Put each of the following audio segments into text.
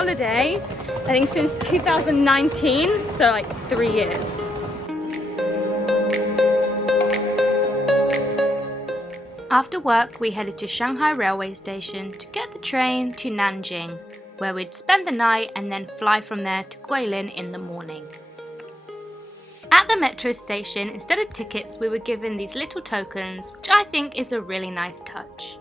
holiday, I think since 2019, so like 3 years. After work, we headed to Shanghai railway station to get the train to Nanjing, where we'd spend the night and then fly from there to Guilin in the morning. At the metro station, instead of tickets, we were given these little tokens, which I think is a really nice touch.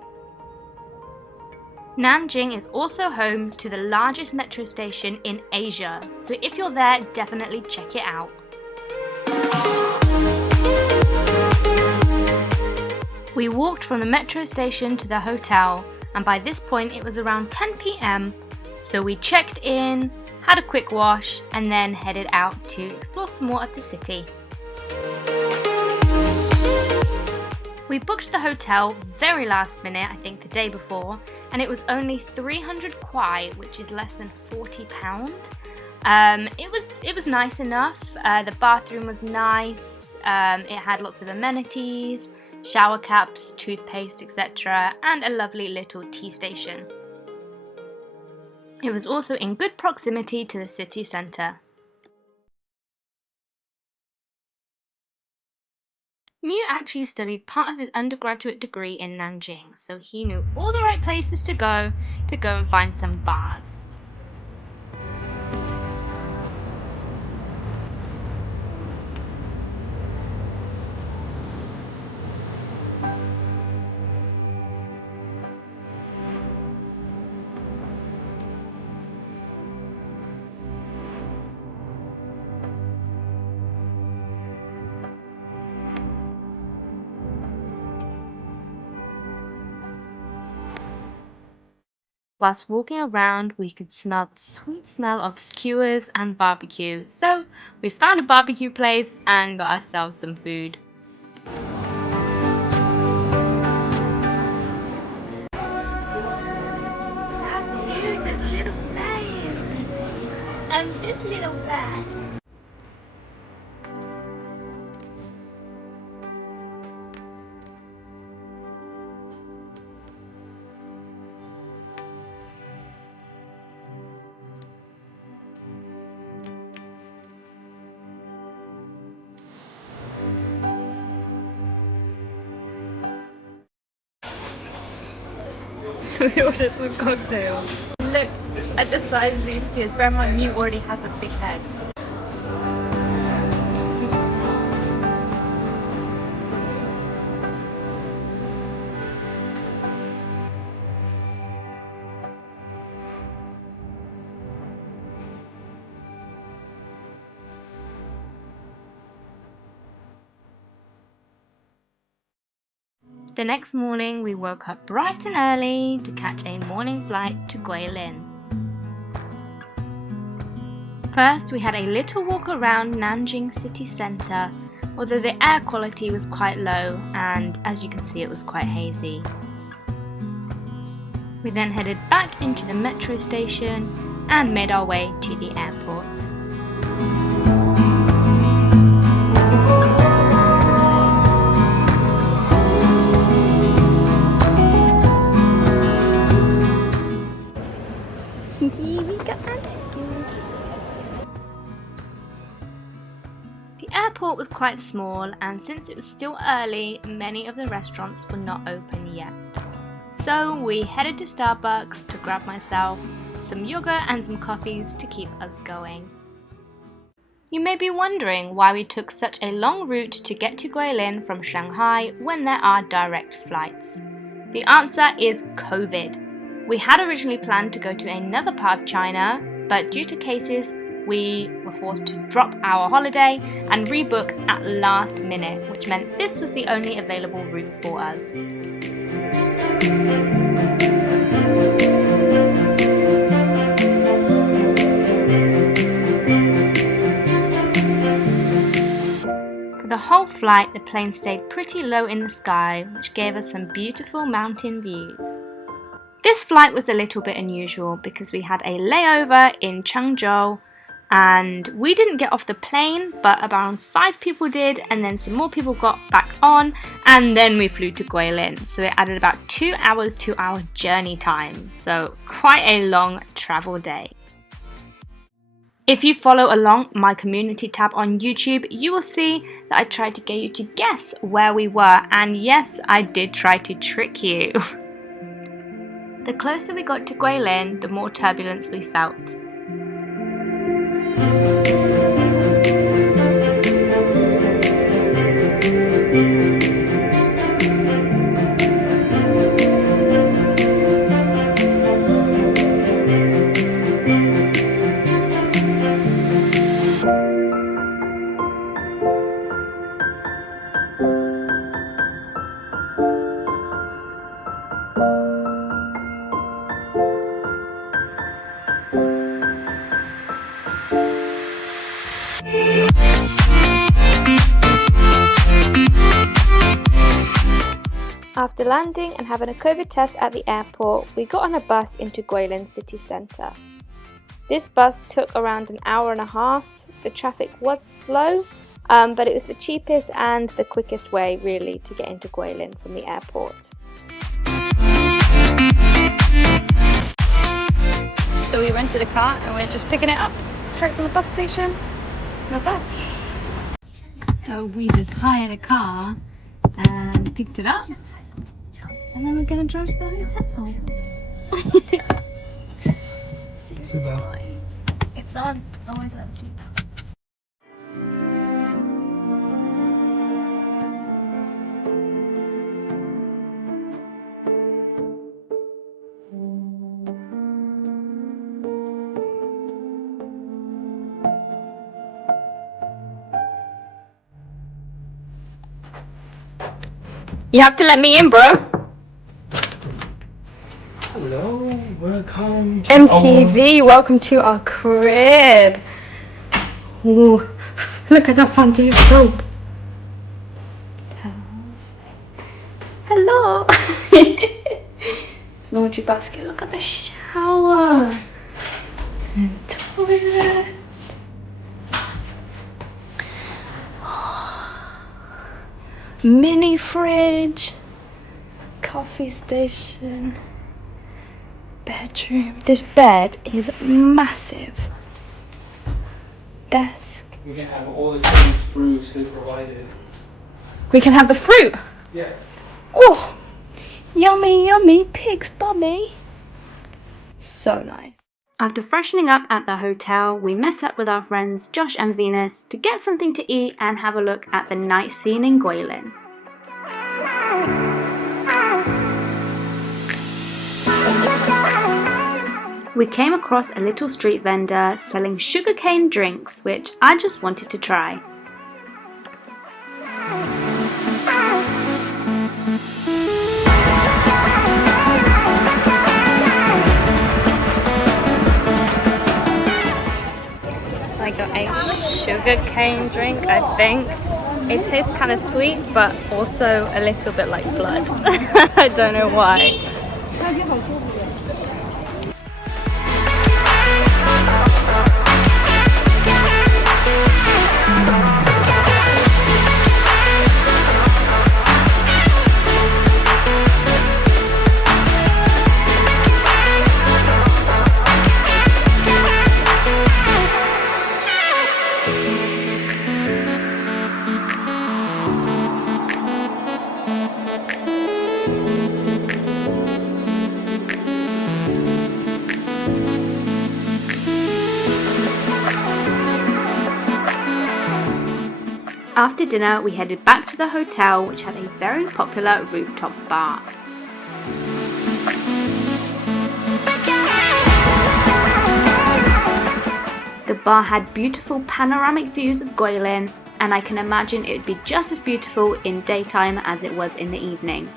Nanjing is also home to the largest metro station in Asia, so if you're there, definitely check it out. We walked from the metro station to the hotel, and by this point it was around 10 PM, so we checked in, had a quick wash, and then headed out to explore some more of the city. We booked the hotel very last minute, I think the day before, and it was only 300 kwai, which is less than £40. It was nice enough. The bathroom was nice. It had lots of amenities, shower caps, toothpaste, etc., and a lovely little tea station. It was also in good proximity to the city centre. Miu actually studied part of his undergraduate degree in Nanjing, so he knew all the right places to go and find some bars. Whilst walking around, we could smell the sweet smell of skewers and barbecue, so we found a barbecue place and got ourselves some food. How cute this little place! And this little bag. We ordered some cocktails. Look at the size of these skewers. Bear in mind, Mew already has a big head. The next morning, we woke up bright and early to catch a morning flight to Guilin. First, we had a little walk around Nanjing city centre, although the air quality was quite low and, as you can see, it was quite hazy. We then headed back into the metro station and made our way to the airport. The airport was quite small, and since it was still early, many of the restaurants were not open yet. So we headed to Starbucks to grab myself some yogurt and some coffees to keep us going. You may be wondering why we took such a long route to get to Guilin from Shanghai when there are direct flights. The answer is COVID. We had originally planned to go to another part of China, but due to cases, we were forced to drop our holiday and rebook at last minute, which meant this was the only available route for us. For the whole flight, the plane stayed pretty low in the sky, which gave us some beautiful mountain views. This flight was a little bit unusual because we had a layover in Changzhou, and we didn't get off the plane, but around 5 people did, and then some more people got back on, and then we flew to Guilin. So it added about 2 hours to our journey time, so quite a long travel day. If you follow along my community tab on YouTube, you will see that I tried to get you to guess where we were, and yes, I did try to trick you. The closer we got to Guilin, the more turbulence we felt. After landing and having a COVID test at the airport, we got on a bus into Guilin city centre. This bus took around an hour and a half. The traffic was slow, but it was the cheapest and the quickest way really to get into Guilin from the airport. So we rented a car and we're just picking it up straight from the bus station. Not bad. So we just hired a car and picked it up. And then we're going to drive to the hotel. It's on. Always on. You have to let me in, bro. Hello, welcome. MTV, welcome to our crib. Ooh, look at that fancy soap. Towels. Hello. Laundry basket, look at the shower. And toilet. Mini fridge. Coffee station. Bedroom. This bed is massive. Desk. We can have all the things fruits provided. We can have the fruit. Yeah. Oh, yummy, yummy pig's bummy. So nice. After freshening up at the hotel, we met up with our friends Josh and Venus to get something to eat and have a look at the night scene in Guilin. We came across a little street vendor selling sugarcane drinks, which I just wanted to try. I got a sugarcane drink, I think. It tastes kind of sweet, but also a little bit like blood. I don't know why. After dinner, we headed back to the hotel, which had a very popular rooftop bar. The bar had beautiful panoramic views of Guilin, and I can imagine it would be just as beautiful in daytime as it was in the evening.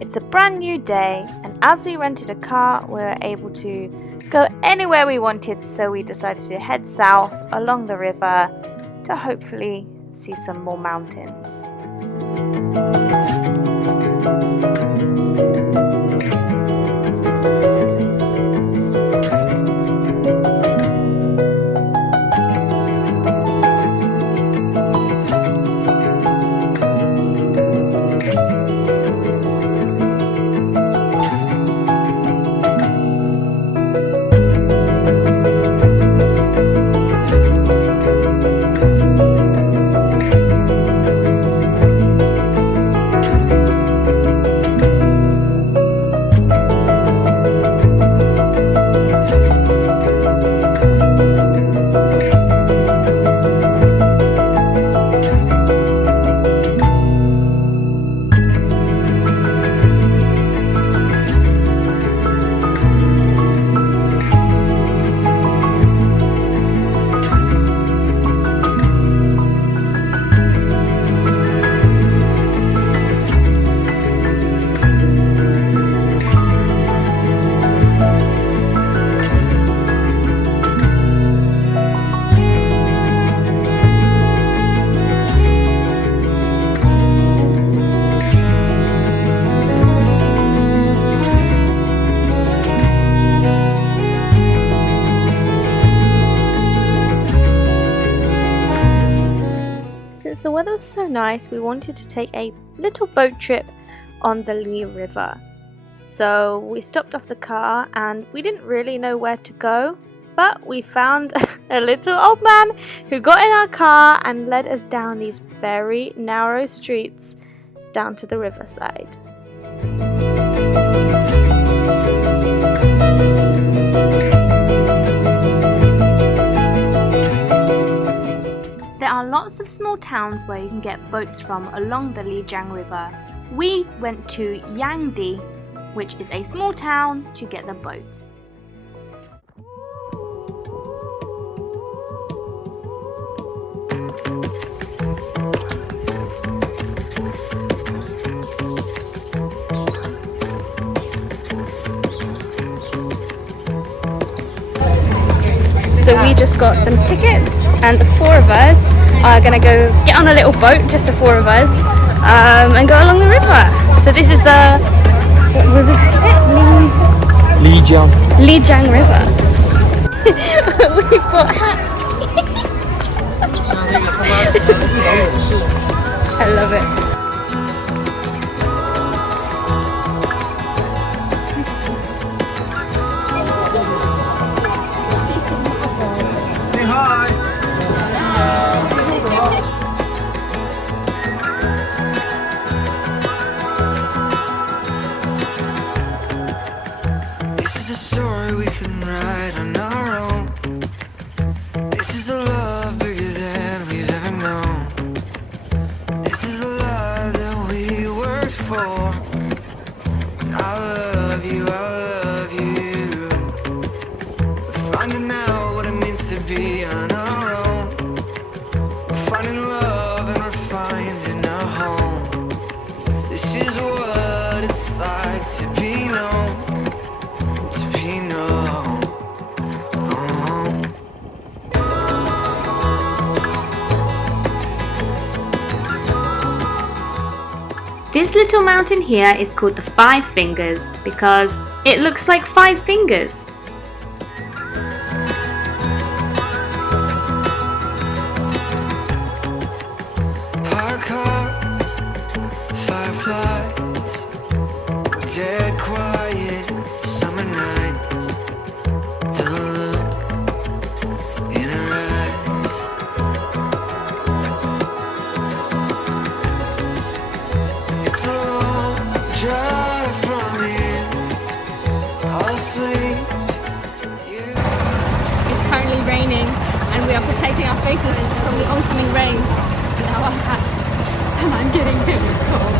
It's a brand new day, and as we rented a car, we were able to go anywhere we wanted, so we decided to head south along the river to hopefully see some more mountains. Since the weather was so nice, we wanted to take a little boat trip on the Li River. So we stopped off the car and we didn't really know where to go, but we found a little old man who got in our car and led us down these very narrow streets down to the riverside. There are lots of small towns where you can get boats from along the Lijiang River. We went to Yangdi, which is a small town, to get the boat. So we just got some tickets and the four of us are going to go get on a little boat, just the four of us, and go along the river. So this is the... what river is it? Lijiang. Lijiang River. We bought hats. I love it. This little mountain here is called the Five Fingers because it looks like 5 fingers. Park cars, fireflies, dead quiet summer nights. The look in her eyes. It's a long drive from here. I'll sleep. It's currently raining and we are protecting our faces from the oncoming rain with our hats, and I'm getting really cold.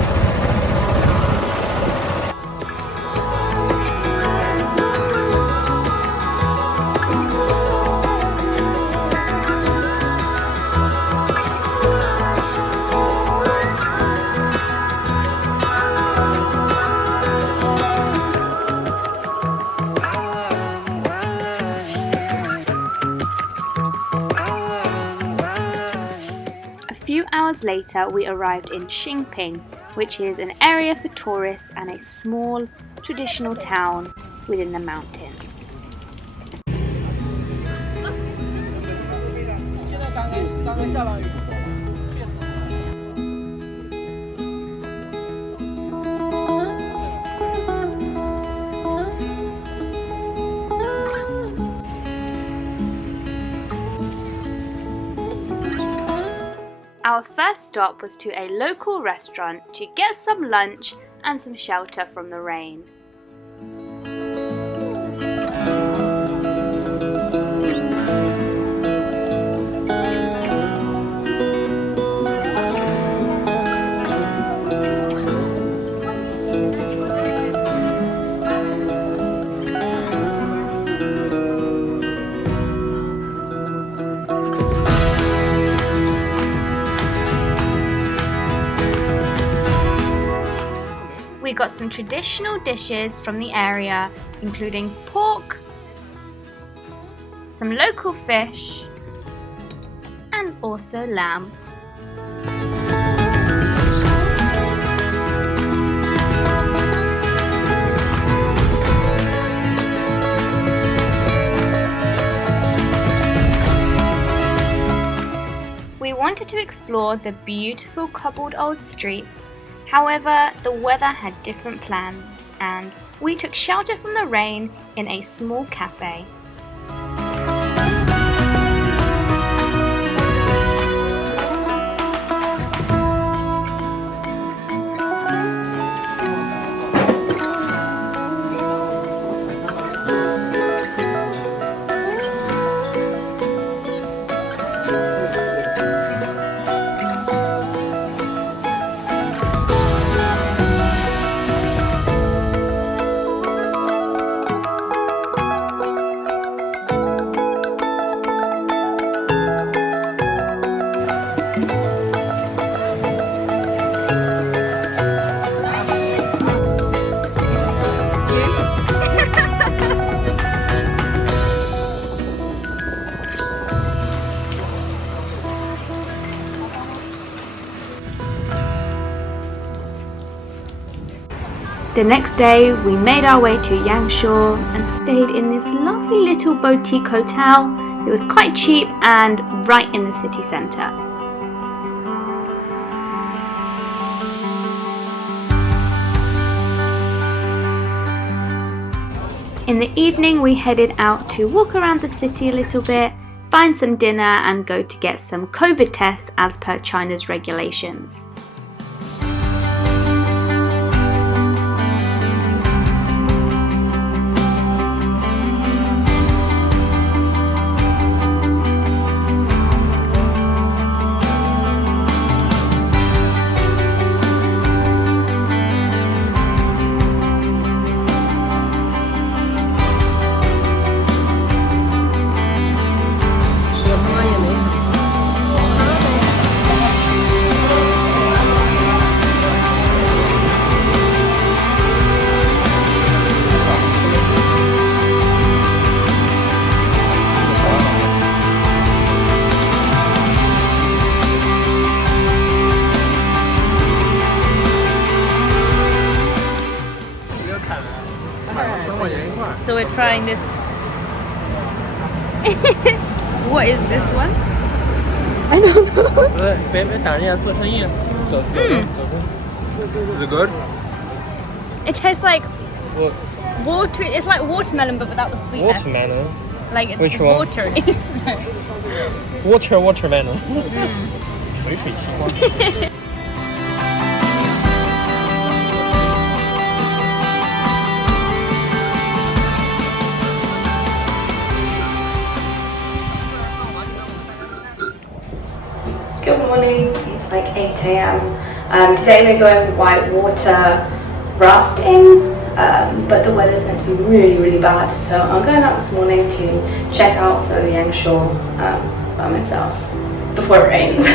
few hours later we arrived in Xingping, which is an area for tourists and a small, traditional town within the mountains. Our first stop was to a local restaurant to get some lunch and some shelter from the rain. We got some traditional dishes from the area, including pork, some local fish, and also lamb. We wanted to explore the beautiful cobbled old streets. However, the weather had different plans, and we took shelter from the rain in a small cafe. The next day, we made our way to Yangshuo and stayed in this lovely little boutique hotel. It was quite cheap and right in the city centre. In the evening, we headed out to walk around the city a little bit, find some dinner and go to get some COVID tests as per China's regulations. So we're trying this. What is this one? I don't know. Is it good? It tastes like water. It's like watermelon, but without the sweetness. Watermelon. Like it's Which one? water. Watermelon. 水水西瓜。 Good morning, it's like 8 a.m. Today we're going whitewater rafting, but the weather's meant to be really bad, so I'm going out this morning to check out Yangshuo by myself before it rains.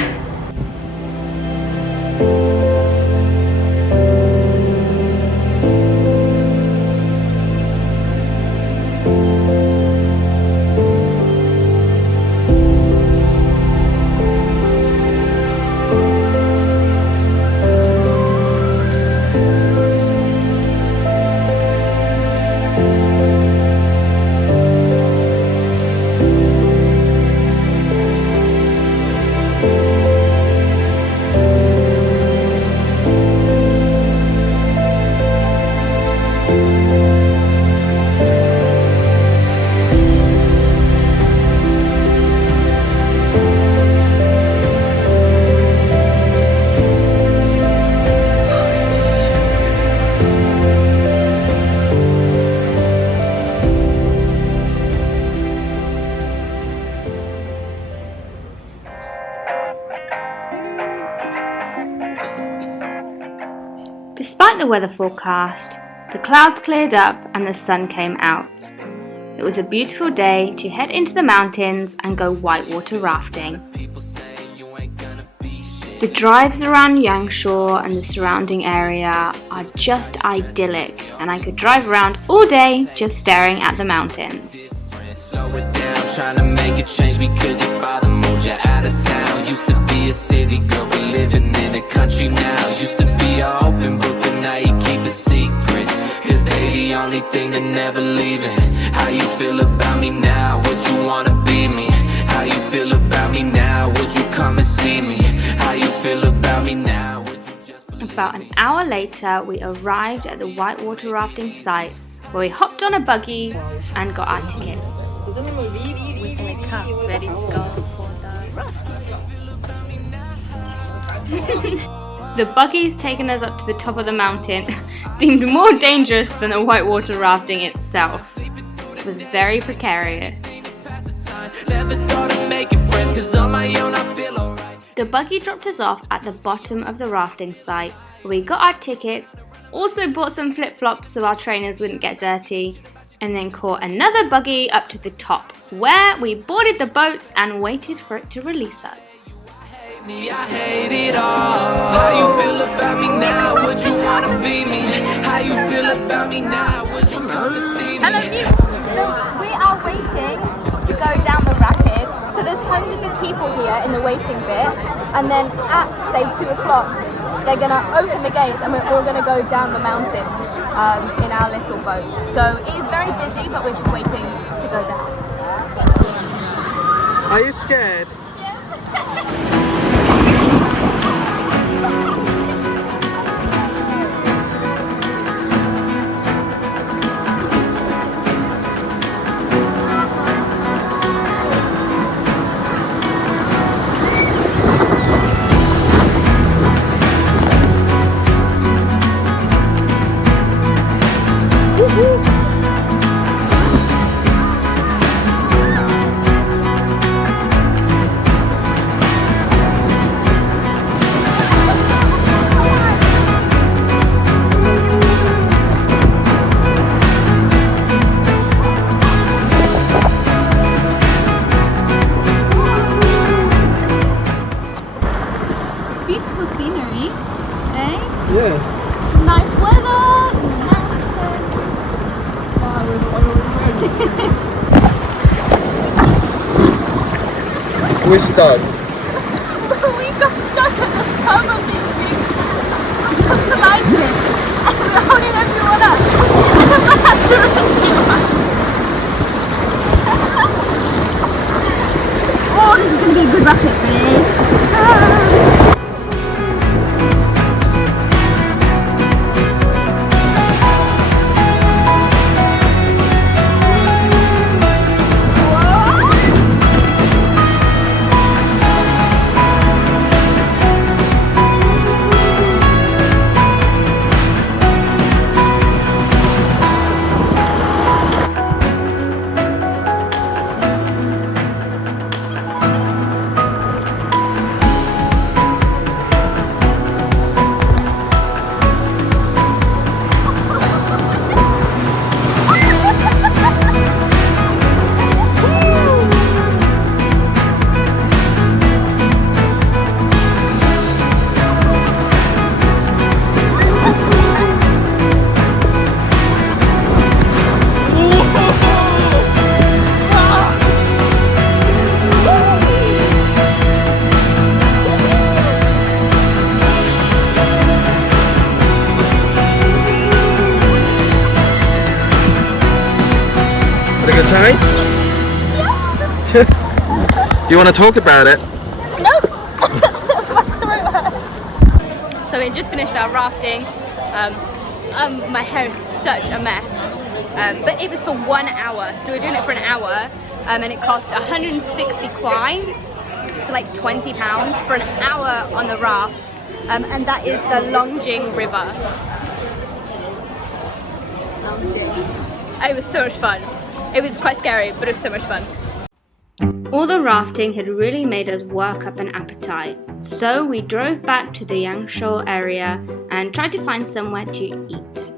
Despite the weather forecast, the clouds cleared up and the sun came out. It was a beautiful day to head into the mountains and go whitewater rafting. The drives around Yangshuo and the surrounding area are just idyllic, and I could drive around all day just staring at the mountains. Slow it down, trying to make a change because your father moved you out of town. Used to be a city girl, but living in the country now. Used to be an open book, but now you keep it secrets, cause they the only thing that never leaving. How you feel about me now? Would you wanna be me? How you feel about me now? Would you come and see me? How you feel about me now? Would you just... About an hour later, we arrived at the whitewater rafting site, where we hopped on a buggy and got our tickets. Ready to go for the rafting. The buggies taking us up to the top of the mountain seemed more dangerous than the whitewater rafting itself. It was very precarious. The buggy dropped us off at the bottom of the rafting site, where we got our tickets, also bought some flip-flops so our trainers wouldn't get dirty, and then caught another buggy up to the top, where we boarded the boats and waited for it to release us. I hate it all. How you feel about me now? Would you wanna be me? How you feel about me now? Would you come and see me? Hello, so we are waiting to go down the rapids. So there's hundreds of people here in the waiting bit, and then at say 2 o'clock they're gonna open the gates and we're all gonna go down the mountains in our little boat. So it is very busy, but we're just waiting to go down. Are you scared? Beautiful scenery, eh? Yeah. Nice weather. We're stuck. We got stuck at the top of this big slide pit, and we're holding everyone up. Oh, this is going to be a good rapid, really. Time? You want to talk about it? No! So we just finished our rafting. My hair is such a mess. But it was for 1 hour, so we're doing it for an hour, and it cost 160 kwai, so like £20 for an hour on the raft, and that is the Nanjing river. Nanjing. It was so much fun. It was quite scary, but it was so much fun. All the rafting had really made us work up an appetite, so we drove back to the Yangshuo area and tried to find somewhere to eat.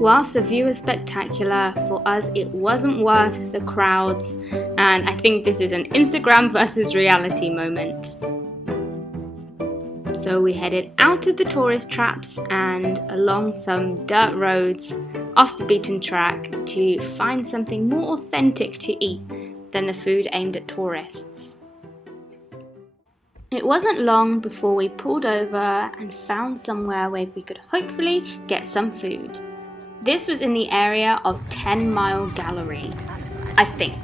Whilst the view was spectacular, for us it wasn't worth the crowds, and I think this is an Instagram versus reality moment. So we headed out of the tourist traps and along some dirt roads off the beaten track to find something more authentic to eat than the food aimed at tourists. It wasn't long before we pulled over and found somewhere where we could hopefully get some food. This was in the area of 10 Mile Gallery, I think.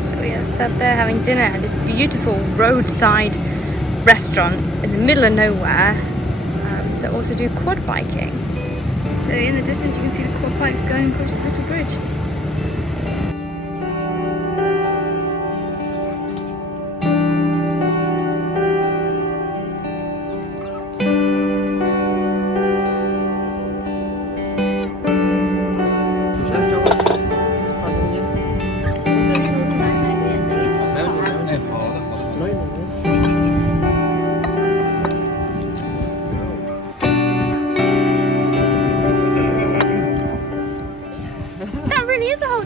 So we are sat there having dinner at this beautiful roadside restaurant in the middle of nowhere that also do quad biking. So in the distance you can see the quad bikes going across the little bridge.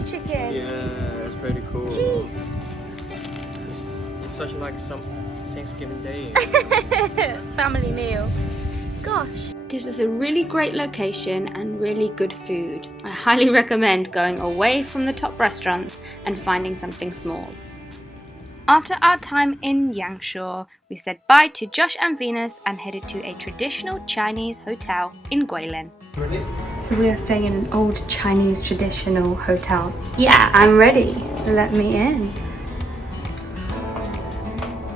Chicken. Yeah, it's pretty cool. Jeez. It's such like some Thanksgiving Day. Family meal. Gosh. This was a really great location and really good food. I highly recommend going away from the top restaurants and finding something small. After our time in Yangshuo, we said bye to Josh and Venus and headed to a traditional Chinese hotel in Guilin. So we are staying in an old Chinese traditional hotel. Yeah, I'm ready. Let me in.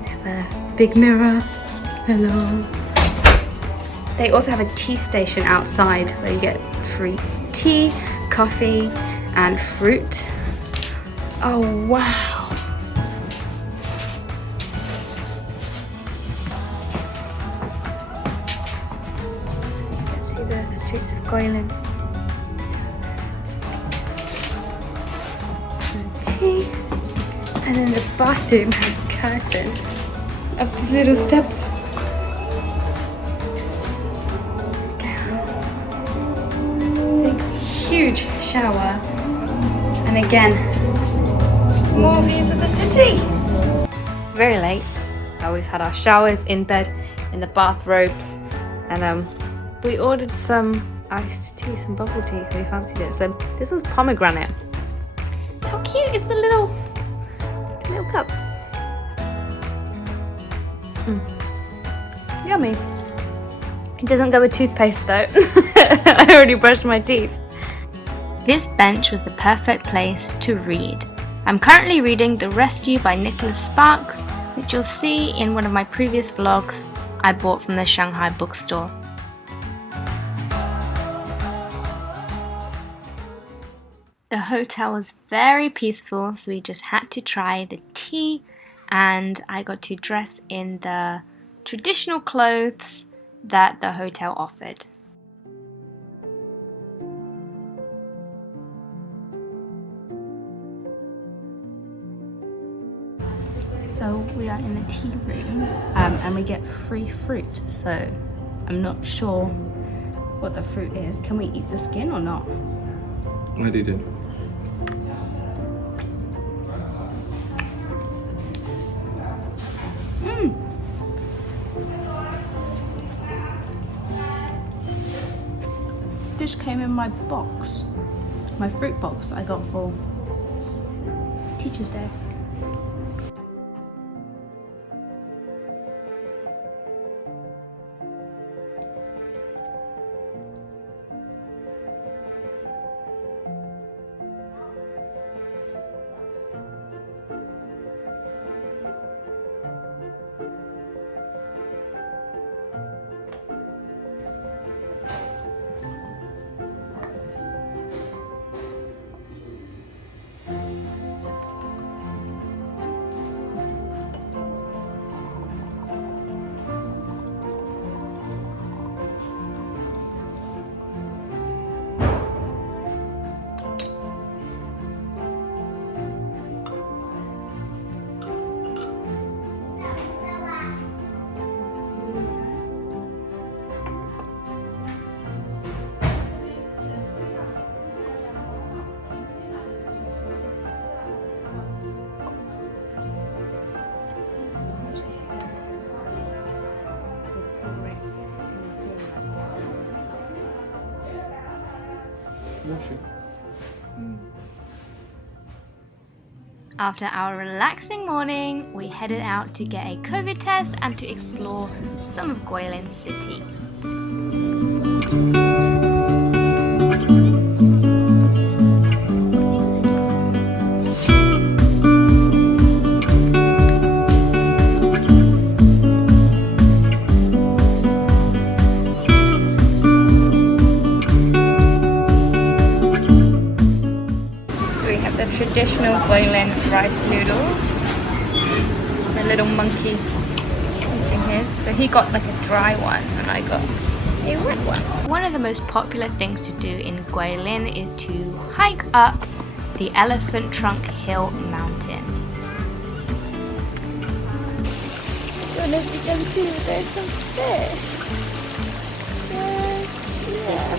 Have a big mirror. Hello. They also have a tea station outside where you get free tea, coffee, and fruit. Oh wow. The streets of Guilin. Tea, and then the bathroom has a curtain of these little steps. It's a huge shower, and again, more views of the city. Very late. We've had our showers in bed, in the bathrobes, and we ordered some iced tea, some bubble tea, so we fancied it. So this was pomegranate. How cute is the little cup? Yummy. It doesn't go with toothpaste though. I already brushed my teeth. This bench was the perfect place to read. I'm currently reading The Rescue by Nicholas Sparks, which you'll see in one of my previous vlogs I bought from the Shanghai bookstore. The hotel was very peaceful, so we just had to try the tea, and I got to dress in the traditional clothes that the hotel offered. So we are in the tea room, and we get free fruit, so I'm not sure what the fruit is. Can we eat the skin or not? What do you do? fish came in my box, my fruit box that I got for Teacher's Day. After our relaxing morning, we headed out to get a COVID test and to explore some of Guilin city. Traditional Guilin rice noodles. The little monkey eating his. So he got like a dry one and I got a wet one. One of the most popular things to do in Guilin is to hike up the Elephant Trunk Hill mountain. I don't know if you can see, but there's some fish. Yes,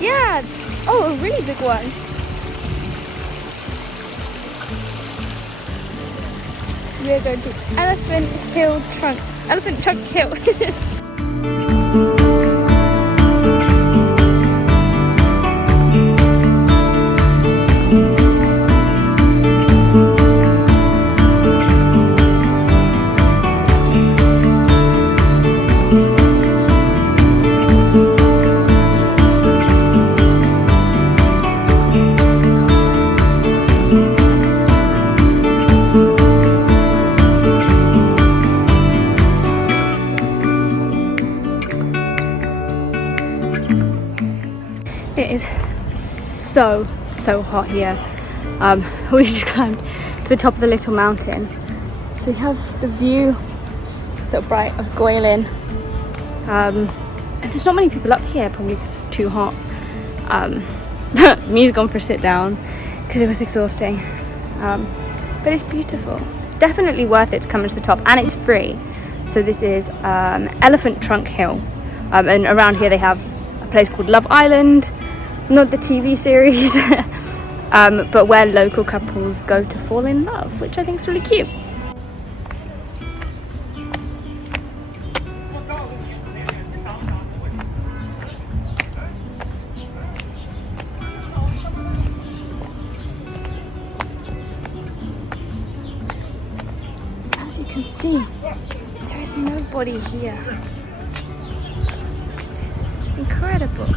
yeah. Oh, a really big one. We are going to Elephant Trunk Hill. It is so hot here. We just climbed to the top of the little mountain, so we have the view so bright of Guilin, and there's not many people up here, probably because it's too hot. Me's gone for a sit down because it was exhausting, but it's beautiful. Definitely worth it to come to the top, and it's free. So this is Elephant Trunk Hill, and around here they have a place called Love Island, not the TV series, but where local couples go to fall in love, which I think is really cute. As you can see, there is nobody here. It's incredible.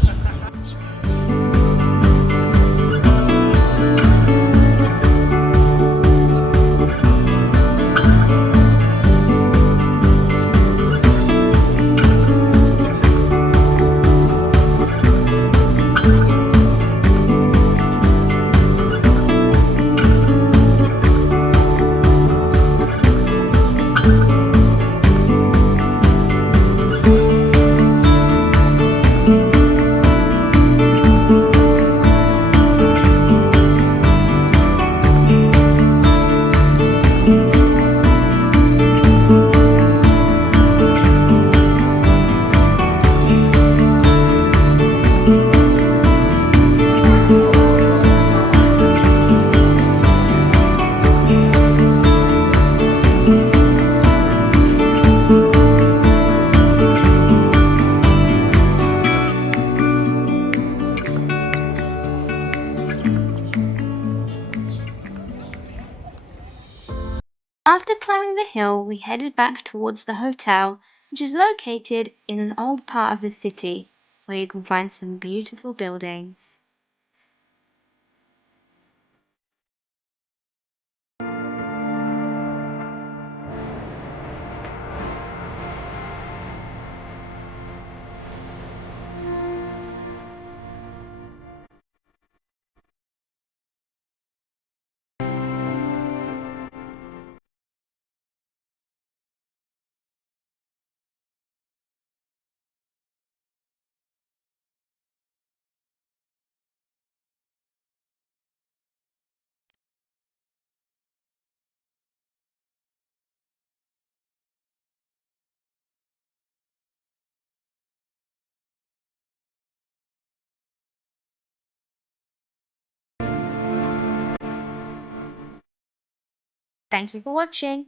After climbing the hill, we headed back towards the hotel, which is located in an old part of the city, where you can find some beautiful buildings. Thank you for watching.